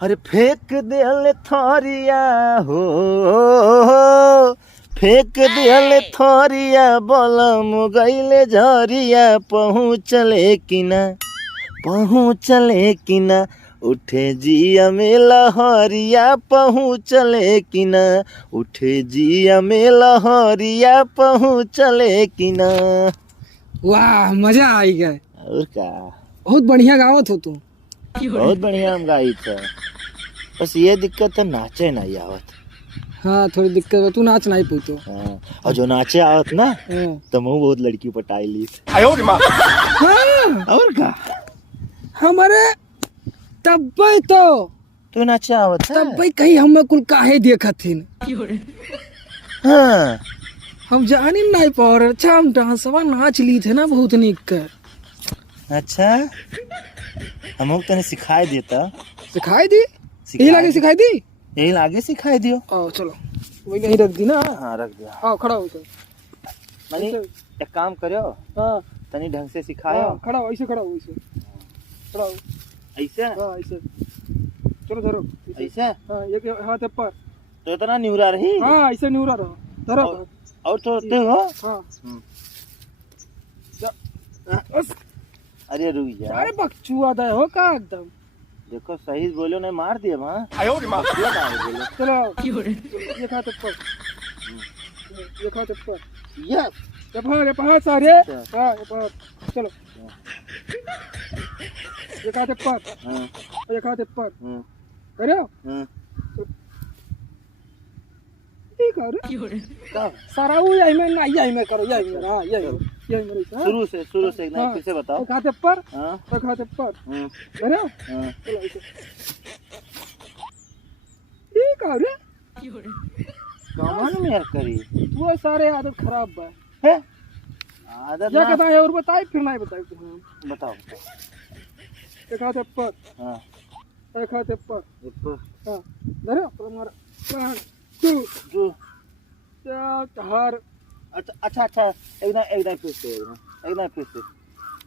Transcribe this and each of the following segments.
अरे फेंक दियल थोरिया हो, फेंक दियल थोरिया बलम गईले झरिया, पहुँचले कि ना, पहुँचले कि ना, उठे जिया में लहरिया, पहुँचले कि ना, उठे जिया में लहरिया, पहुँचले कि ना। वाह मजा आई गया। और का बहुत बढ़िया गावत हो तुम। बहुत बढ़िया हम गाई था, बस ये दिक्कत है नाचे नहीं आवत। हाँ थोड़ी दिक्कत है, तू नाच नहीं पूछो। हाँ, और जो नाचे आवत ना तो मैं बहुत लड़की पटाई ली। हाँ, और का हमारे तब तो तू नाचे आवत है तब कहीं हम कुल काहे देखत थी। हाँ हम जानी नहीं पा रहे। अच्छा हम डांसवा नाच ली थे ना बहुत निक कर। अच्छा हम तने सिखाई देता। सिखाई दी? यही लागे सिखाई दी? यही लागे सिखाई दियो। आओ चलो वही यहीं रख दी ना। हाँ रख दिया। आओ खड़ा हो तो मनी एक काम करो। हाँ तनी ढंग से सिखायो। हाँ, खड़ा हो ऐसे, खड़ा हो ऐसे, खड़ा हो ऐसे। हाँ ऐसे, चलो धरो ऐसे। हाँ एक हाथ ऊपर तो इतना निहुरा रही। हाँ ऐसे निहुरा रहो, धरो और तो हो। हाँ अरे रुक जा। अरे बकचुआ दे हो का एकदम। देखो सही बोलो नहीं मार दिया वहाँ। चलो एक हाथ ऊपर, एक हाथ ऊपर, ये पाँच सारे। हाँ ये पाँच, चलो एक हाथ ऊपर, एक हाथ ऊपर करो। ठीक है सारा वो यही में ना, यही में करो, यही में। हाँ यही मेरे शुरू से एक फिर से बताओ। एक हाथ ऊपर, हाँ एक हाथ ऊपर करो। चलो ऐसे ठीक है। कमान में यार करी वो सारे आदत खराब बा है। आदत या ना बताए और बताए फिर नहीं बताए तुम। बताओ। एक हाथ ऊपर, हाँ एक हाथ ऊपर, ऊपर। हाँ धरो हमारा 1 2 जो 4। अच्छा एकदम फिर से एकदम फिर से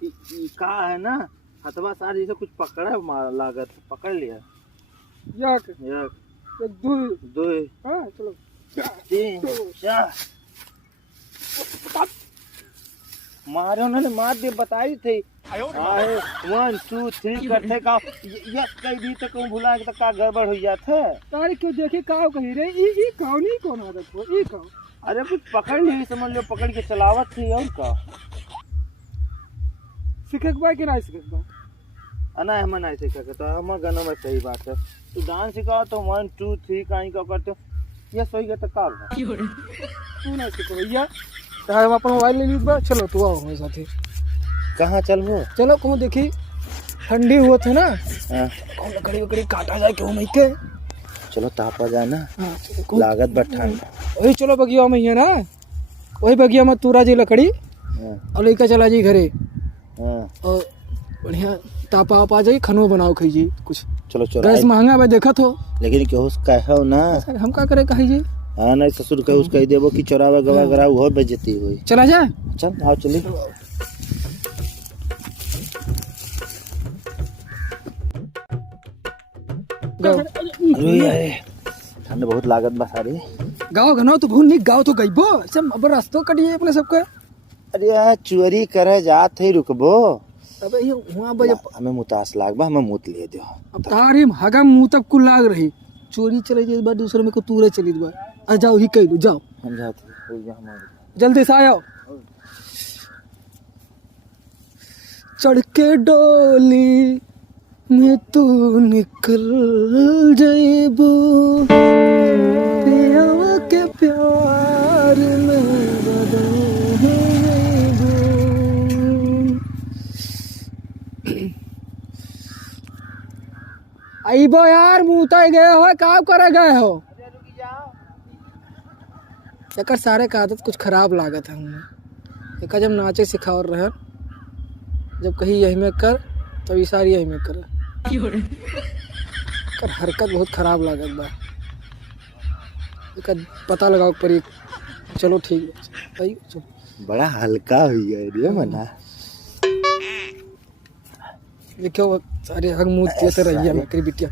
ई का है ना हथवा सार जैसे कुछ पकड़ा लागत पकड़ लिया। एक एक दो दो हाँ चलो 3 4 मारो उन्होंने मार दिए बताई थी। 1 2 3 करते का ये कह दी तो कहूँ भुला के तो का गड़बड़ हो जाता है। तारे क्यों देखे काव कही रे ई कौन ही कौन आदत हो ई कौन। अरे कुछ पकड़ ली समझ लो पकड़ के चलावत थी। और का सीखे बा कि नहीं सीखे बा? अना हम नहीं सीखे तो हम गानों में सही बात है। तू डांस सिखाओ तो 1 2 3 कहीं का करते ये सही का तो का तू नहीं सीखे भैया तो हम अपन मोबाइल ले ली बा। चलो तू आओ मेरे साथ। कहाँ चल वो चलो कहूँ देखी ठंडी हुआ थे ना। हाँ कौन लकड़ी वकड़ी काटा जाए क्यों नहीं के। चलो तापा जाना। हाँ लागत बैठा वही चलो बगिया में है ना, वही बगिया में तूरा जी लकड़ी और लेकर चला जी घरे। और बढ़िया तापा आप आ जाइए खानो बनाओ खाइए कुछ। चलो चलो गैस महंगा भाई देखा तो लेकिन क्यों कहो ना हम क्या करे कहिए। हाँ नहीं ससुर कह उसका ही देवो कि चौरावा गवा गरा वो बेइज्जती हुई। चला जाए चल आओ चलिए। ठंड बहुत लागत बा सारी। गाँव घनो तो घूम नहीं गाँव तो गईबो सब अब रास्तों कटिए अपने सबके। अरे यार चोरी करे जात है रुकबो। अबे ये वहाँ बजे हमें मुतास लाग बा हमें मूत ले दियो। अब तारे हगा मुंह तक कुल लाग रही चोरी चले जाए बार दूसरे में को तूरे चली बार आ जाओ ही कह दो जाओ हम जाते जल्दी से आओ। चढ़ के डोली में तू निकल जाइबू पियावा के प्यार में बदल जाइबू। आइबो यार मुँह तय गए हो का करे गए हो। एकर सारे का आदत कुछ खराब लागत है हमें। एक जब नाचे सिखा और रहे जब कहीं यही में कर तो ये सारी यही में कर हरकत बहुत खराब लागत बा। एक पता लगाओ पर चलो ठीक है बड़ा हल्का हुई है रे मना। देखो सारे हग मुँह देते रहिए बिटिया।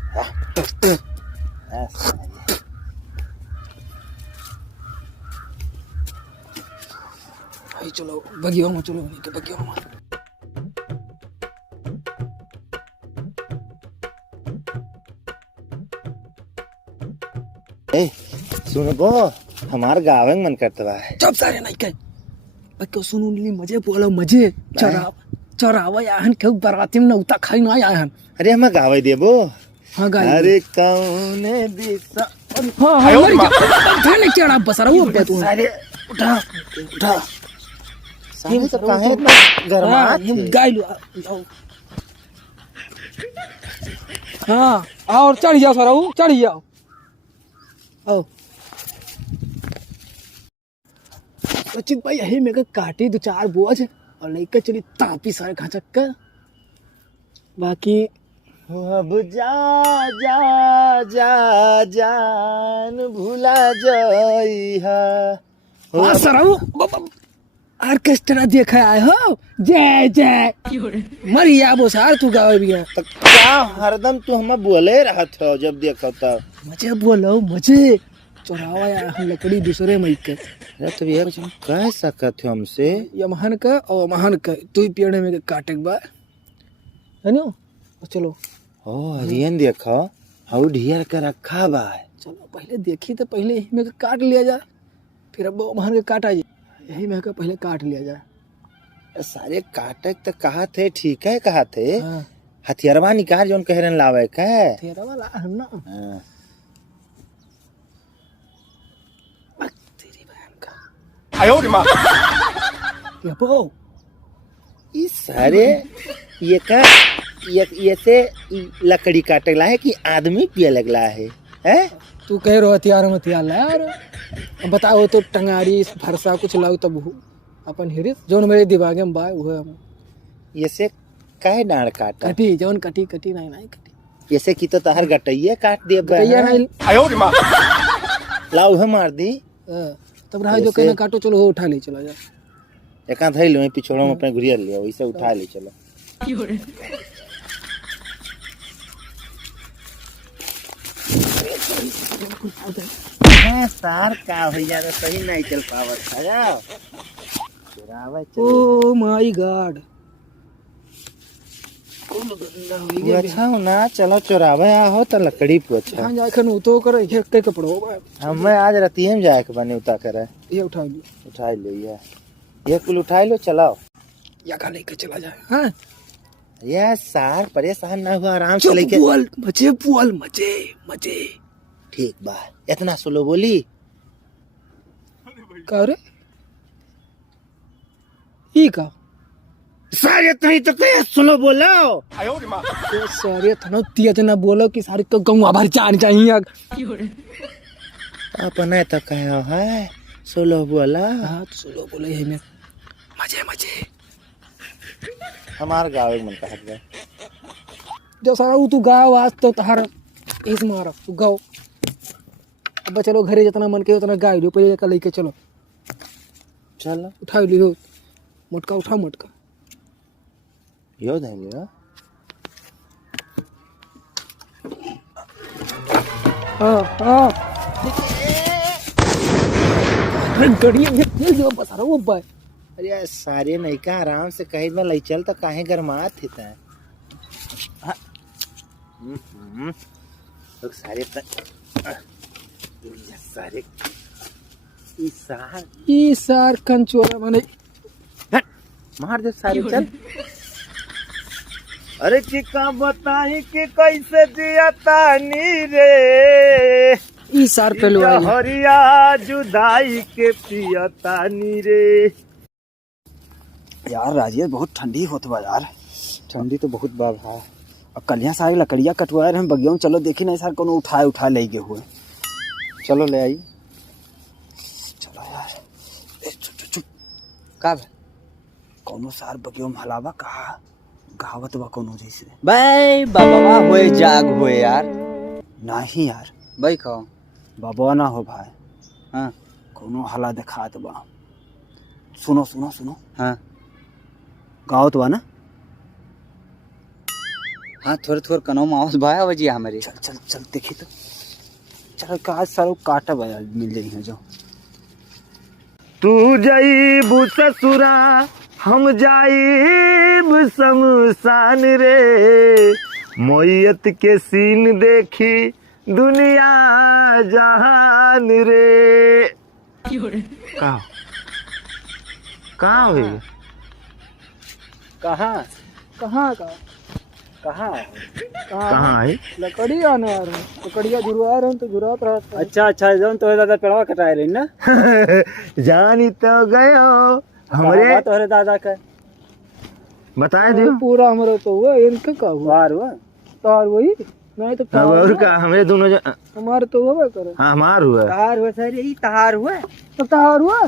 ऐसा है। भाई चलो बगिया में, चलो उन्हीं के बगिया में। ए सुन गो, हमार गावे में मन करता बा। चुप सारे नहीं कह बक्को सुन ली मजे बोलो मजे। चरावा याहन के बराती में नौता खाई ना याहन। अरे हम गावे देबो। हाँ गाई अरे कौन दिशा। हाँ हाँ मर जा थाने चढ़ा बसरा वो पे तू। सारे उठा उठा। सारे तो काहे इतना गरमात है? गाई लो आओ। हाँ और चढ़ जाओ सारा वो, चढ़ जाओ आओ। सचिन भाई यही मेरे काटी 2-4 बोझ और लेकर चली तापी सारे खाचक का। बाकी अब जा जा जा जान भूला जाइहा। हाँ सराऊ ऑर्केस्ट्रा देखा आए हो। जय जय मरिया बो सार तू गावे भी है तो क्या हरदम तू हमें बोले रहा था जब देखा तब। मजे बोलो मजे। चौरावा या लकड़ी दूसरे मई के। अरे तो ये कह सकत हो हमसे। या महान का और महान का तू ही पेड़ में काटे के बाद है नो। चलो ओ हरियन देखो हाउ ढियर के रखा बा। चलो पहले देखी तो पहले यही में काट लिया जाए, फिर अब महान के काटा जाए। यही में पहले काट लिया जाए। सारे काटे तो कहा थे ठीक है कहा थे। हाँ। हथियारवा निकाल जोन कहरन लावे का। तेरा वाला है ना। हाँ। तेरी बहन का आयो रे मां। ये बो ये सारे ये का ये से लकड़ी काटला है कि आदमी पिए लगला है हैं? तू कह रहो हथियार में हथियार ला यार। अब बताओ तो टंगारी फरसा कुछ लाओ तब अपन हिरिस जोन मेरे दिमागे में बा वो हम ये से काहे डांड काटा कटी जोन कटी कटी नहीं नहीं कटी। ये से की तो तहर गटैया काट दे बा। गटैया नहीं आयो रे मां लाओ है मार दी। तब रहा जो कहना काटो चलो वो उठा ले चला जा। एका धई लो पिछोड़ो में अपने घुरिया लिया वैसे उठा ले चलो। सार का हो जा सही नहीं चल पावत है। चुरावे चल। ओ माय गॉड कौन गंदा हो गया। अच्छा हो ना चलो चुरावे आ हो तो लकड़ी पोछा। हां जाखन उतो कर एक के कपड़ो बा। हम आज रतिये में जाए के बने उता करे। ये उठा लो उठा लो ये कुल उठा लो चलाओ। या का लेके चला जाए। हां ये सार परेशान ना हुआ आराम से लेके बोल मजे मजे। ठीक बा इतना स्लो बोली का रे ई का सारे तही तो कहे स्लो बोलो। आयो रे मां ये सारे थनो तिया जना बोलो कि सारे को गंवा भर जान चाहिए। अपने तो कहे है स्लो बोला। हां तो स्लो बोले यही में मजे मजे। हमार गाँव में मन कहत गए जो सारा तू गाँव आज तो तहार इस मार तू गाँव। अब चलो घरे जितना मन के उतना गाय लो पहले का लेके चलो। चलो उठा लियो मटका उठा मटका यो दे लियो। हाँ हाँ अरे गड़िया में तेल जो बता रहा वो बाय। अरे यार सारे नहीं का आराम से कहीं में ले चल तो काहे गरमात थी ता। लोग सारे सारे ई सार कंचोरा माने मार दे सारे चल। अरे कि का बताई कि कैसे जिया तानी रे। ई सार पे लो हरिया जुदाई के पिया तानी रे। यार राजेश बहुत ठंडी होत बा यार। ठंडी तो बहुत बा भाई। अब कलिया सारी लकड़ियाँ कटवाए हम बगिया में चलो देखी नहीं सर कोनो उठा ले गए हुए। चलो ले आई। चलो यार चुप चुप का कोनो सार बगिया में हलावा कहा गावत बा कोनो जैसे। भाई बाबा होए जाग होए यार। नहीं यार भाई कहो बाबा ना हो भाई। हाँ कोनो हला दिखात बा। सुनो सुनो सुनो हाँ गावत बा ना। हाँ थोड़े थोड़े कनो माउस भाया वजी हमारे। चल चल चल देखी तो चल का सारो काटा बाजार मिल जाई है जो। तू जाइब ससुरा हम जाइब शमशान रे, मोयत के सीन देखी दुनिया जहान रे। कहाँ कहाँ हुई? कहाँ कहाँ का कहाँ कहाँ है? लकड़ी आने आ रहे हैं, लकड़िया जुड़वा रहे हैं तो जुड़ात रहता है। अच्छा जो तो दादा पेड़वा कटाए रही ना। जानी तो गयो हमरे तोहरे दादा का बताए दियो। पूरा हमारा तो हुआ, इनका का हुआ बाहर हुआ तार वही नहीं तो अब और का हमें दोनों हमारे तो हुआ करे। हाँ हमार हुआ। तहार हुआ सर यही तहार हुआ तो तार हुआ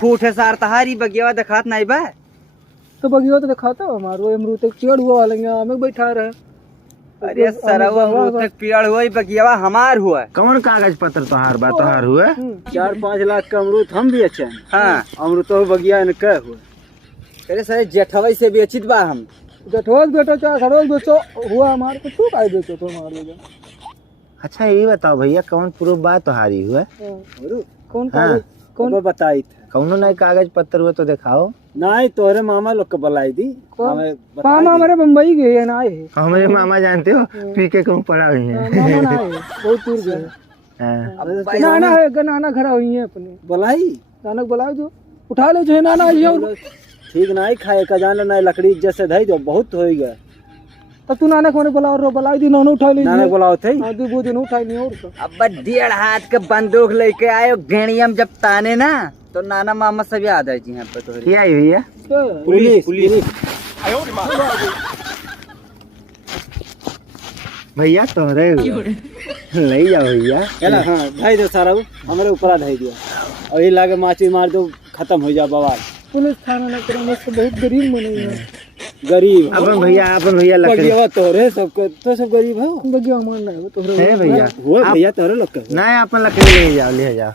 फूट है सार तहारी बगिया दिखात नहीं बा। तो बगियो तो दिखाता हमारे वो अमरूद एक पेड़ हुआ वालेंगे हमें बैठा रहे। अरे सर अमरूद तक पेड़ हुआ बगिया हमार हुआ। कौन कागज पत्र तोहार बा? तोहार हुआ 4-5 लाख का अमरूद हम भी अच्छे हैं। हाँ अमरूद तो बगिया ने कह हुआ। अरे सर जेठवई से बेचित बा हम। जठोज बेचो चाहे खरोज बेचो हुआ हमारे को, तू काहे बेचो तो हमारे को? अच्छा ये बताओ भैया कौन प्रूफ बा तोहारी हुआ? कौन हाँ। कागज कौन बताई थे कौनो नहीं कागज पत्र हुआ तो दिखाओ। नहीं तोहरे मामा लोग के बुलाई दी हमें मामा हमारे बम्बई गए हैं ना आए हैं। हमारे मामा जानते हो पी के कहूँ पड़ा हुई है। मामा ना आए बहुत दूर गए। हाँ। नाना है नाना घर हुई है अपने बुलाई नानक बुलाओ जो उठा ले जो है नाना ये। ठीक नहीं खाए का जान नहीं लकड़ी जैसे धई दो बहुत हो गया। तब तू नानक होने बुलाओ रो बुलाई दी नाना उठा ले नानक बुलाओ थे दो वो दिन उठाई नहीं और का। अब 1.5 हाथ के बंदूक लेके आयो गेणियम जब ताने ना तो नाना मामा सब याद है जी यहाँ पे तो। क्या है भैया? पुलिस भैया तोहरे ले जाओ भैया। चला हाँ धई दो सारा हमारे ऊपर धई दिया और ये लागे माची मार दो खत्म हो जा बवाल। पुलिस थाना न करे मस्त बहुत गरीब बने हैं। गरीब अपन भैया लकड़ी बगिया तोहरे सबको तो सब गरीब हो बगिया मारना है तो है भैया। हुआ भैया तोहरे लोग के नहीं अपन लकड़ी ले जाओ।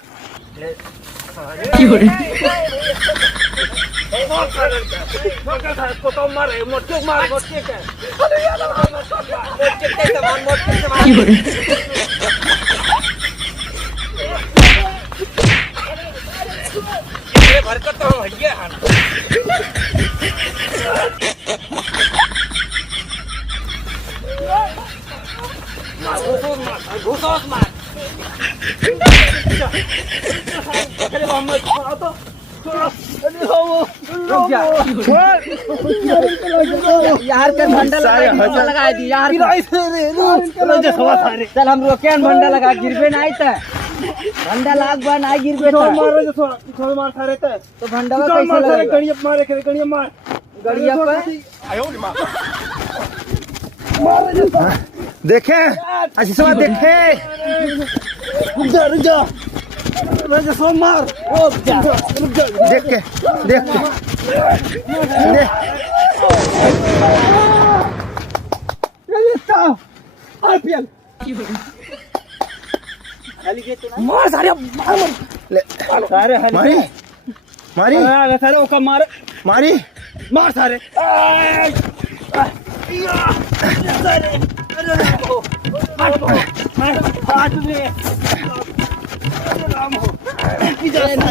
यार के भंडा लगा दी यार। चल हम रोके भंडा लगा गिरबे नहीं था भंडा लाग बा नहीं गिरबे थोड़ा मार खा रहे थे तो भंडा कैसे लगा गड़िया मारे गड़िया मार गड़िया पे देखे अच्छा देखे रुक जा सो मार देख के आईपीएल मार सारे सारे मारी मारी सारे ओका मार मारी मार सारे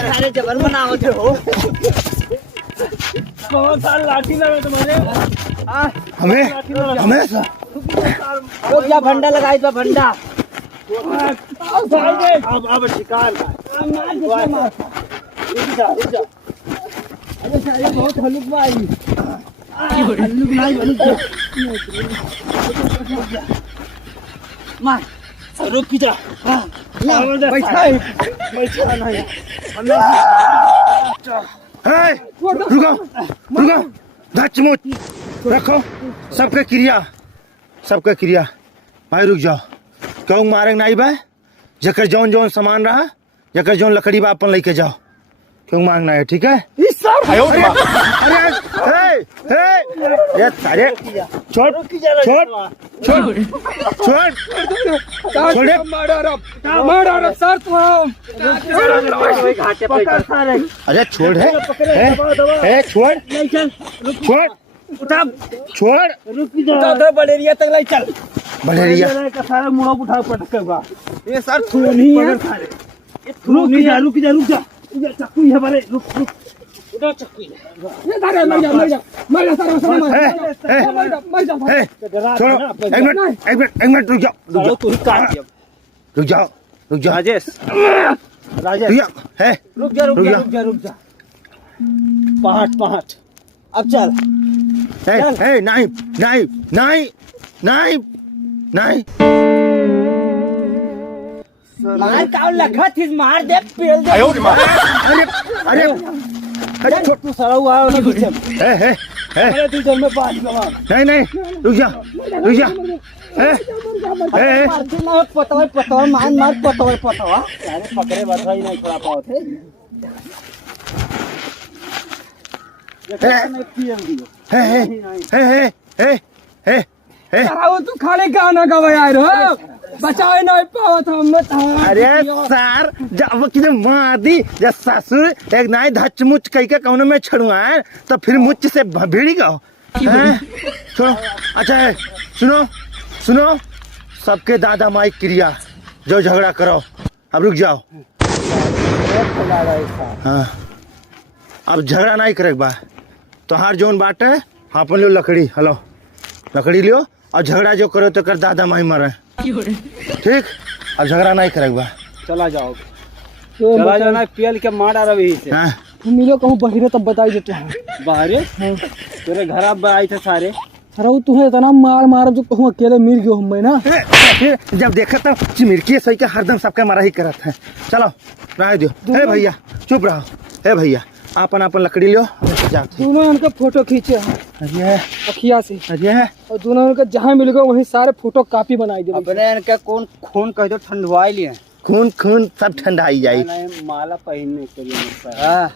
सारे जबल बनावत हो बहुत सारे लाठी लगे तुम्हारे हमें वो क्या भंडा लगाई तो भंडा अब शिकार बहुत हलुक भाई मार रुक की जा बैठा नहीं रुको धचमुच रखो सबके क्रिया भाई रुक जाओ क्यों मारे नहीं बा जकर जौन सामान रहा जकर जौन लकड़ी बा अपन लेके जाओ क्यों मांगना है ठीक है। अरे सारे छोड़ सर तू अरे छोड़ है छोड़ उठा छोड़ रुक जा उधर बड़ेरिया तक लाई चल। बड़ेरिया का सारा मुड़ा उठा पटकेगा ये सर नहीं है रुक जा चाकू है बारे रुक उधर चाकू ये सारे मर जा सारे सारे मर जा छोड़ो एक मिनट रुक जाओ तू ही काट दिया रुक जाओ राजेश है रुक जा पहाट अब चल नहीं मार का लखा थी मार दे पेल दे। अरे तू सारा हुआ है पीछे है अरे तू जल में बात गवा नहीं रुक जा पतवा मार पतवा अरे पकड़े बता ही नहीं छोड़ा पाओ थे वो तू खाली गाना गवा यार बचाए नहीं पावत हम अरे सर जब किने मार दी जब ससुर एक नाई धच मुच कई के कौन में छड़ुआ तो फिर मुच से भिड़ी गो छोड़ो अच्छा है सुनो सबके दादा माई क्रिया जो झगड़ा करो अब रुक जाओ हाँ अब झगड़ा नहीं करे बा तो हार जोन बाट है अपन लियो लकड़ी हलो लकड़ी लियो और झगड़ा जो करो तो कर दादा माई मरे ठीक अब झगड़ा नहीं करे बा चला जाओ ना पीएल के मार आ रही से हाँ मिलो कहूँ बहिरे तब बताई देते हैं बाहर तेरे घर अब आए थे सारे सर तुम्हें इतना मार जो कहूँ अकेले मिल गयो हम ना फिर जब देखा था चिमिरकी सही का हरदम सबका मारा ही करत है चलो रह दो हे भैया चुप रहो हे भैया अपन लकड़ी लियो दोनों उनका फोटो खींचे हैं अरे अखिया से अरे और दोनों उनका जहाँ मिल गए वहीं सारे फोटो कॉपी बनाई दे अपने इनका कौन खून कह दो ठंडवाई लिए खून सब ठंडाई जाए माला पहनने के लिए हाँ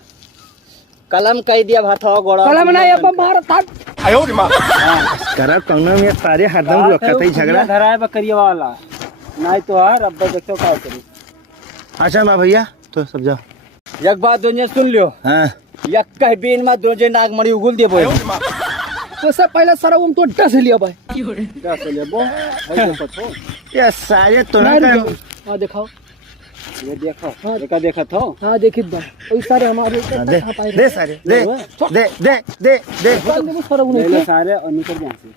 कलम कह दिया भाथा गोड़ा कलम नहीं अब मारा था करब कौनो में सारे हरदम रोकत है झगड़ा धरा है बकरिया वाला नहीं तो यार अब देखो क्या करी अच्छा माँ भैया तो सब जाओ एक बात दोनों सुन लियो हाँ एक कह बीन में दोनों नाग मरी उगुल दे बोल तो सब पहले सारा हम तो डस लिया भाई क्या चले बो ये सारे तो हाँ दिखाओ ये देखो देखा था हाँ देखी बा वही सारे हमारे दे सारे दे सारा उन्हें सारे और निकल जाए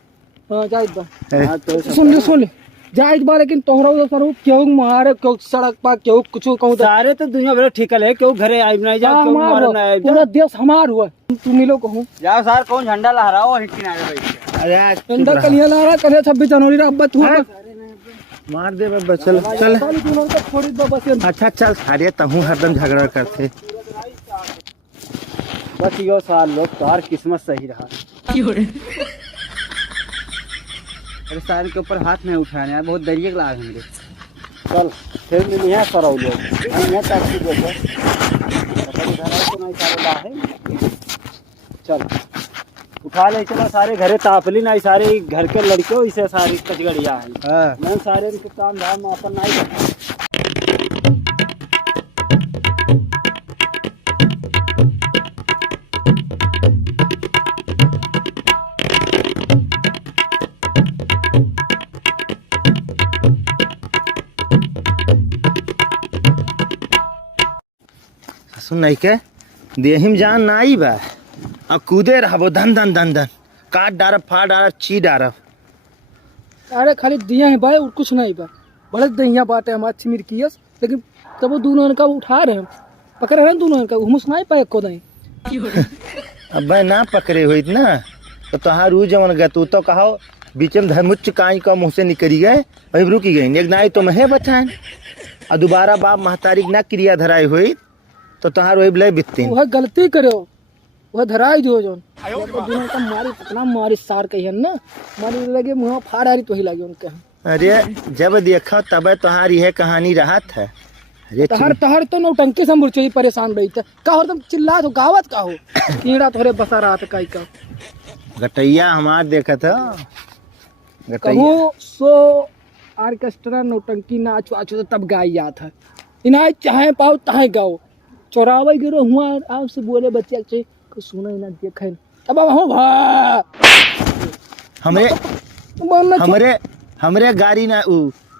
हाँ जाए बा हाँ तो सुन ले जायज बा लेकिन तोहरा सर क्यों मारे क्यों सड़क पर क्यों कुछ कहूँ सारे तो दुनिया भर ठिकल है क्यों घरे आई नहीं जा क्यों मारो ना पूरा देश हमार हुआ तुम मिलो कहूँ जाओ सर कौन झंडा लहराओ हिट किनारे बैठ अरे झंडा कलिया ला रहा कलिया 26 जनवरी रा अब तू मार दे बाबा चल अच्छा चल सारे तहू हरदम झगड़ा करते बस यो साल लोग तार किस्मत सही रहा अरे सारे के ऊपर हाथ नहीं उठाने यार बहुत दरिया लाग हमरे चल फिर मिल यहाँ सराउ लोग यहाँ टैक्सी देखो तो नहीं सारे ला है चल उठा ले चलो सारे घरे तापली नहीं सारे घर के लड़के इसे सारी कचगड़िया है मैं सारे इनके काम धाम में अपन नहीं करता सुन नहीं के देहिम जान नाई बा और कूदे रहो धन काट डारब फाड़ डारब ची डारब अरे खाली दिया है भाई और कुछ नहीं बा बड़े दहिया बात है हमारे छिमिर की लेकिन तब वो दोनों इनका उठा रहे हैं पकड़ रहे हैं दोनों इनका हुमस नहीं पाए को नहीं अब भाई ना पकड़े हुई ना तो तहार ऊ जवन गए तू तो कहो बीच में धमुच काई का मुँह से निकली गए वही रुकी गई एक नाई तो महे बचाए और दोबारा बाप महतारी ना क्रिया धराई हुई तो तहार वही बिल्ले बितती वह गलती करो वह धराई जो जोन दोनों का मारी इतना मारी सार कही है ना मारी लगे मुँह फाड़ आ रही तो ही लगे उनके अरे जब देखो तब तहार यह कहानी राहत है अरे तहर तो नौटंकी से मुर्चे परेशान रही था का हो तुम चिल्ला तो गावत का हो कीड़ा थोड़े बसा रहा था काई का गटैया हमार देखा था कहूँ सो ऑर्केस्ट्रा नौटंकी नाच वाच तो तब गाई जात है इनाय चाहे पाओ ताहे गाओ चौरावे गिरो हुआ आपसे बोले बच्चे अच्छे को सुना ना देखे तब हम भा हमरे मानना हमरे हमरे गाड़ी ना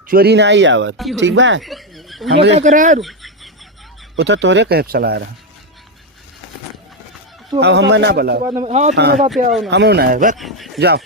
चोरी ना ही आवत ठीक बा हमरे क्या करे यार वो तो तोरे कहे चला रहा तू अब हमें ना बुलाओ। हाँ तू बताते आओ ना हम ना है बस जाओ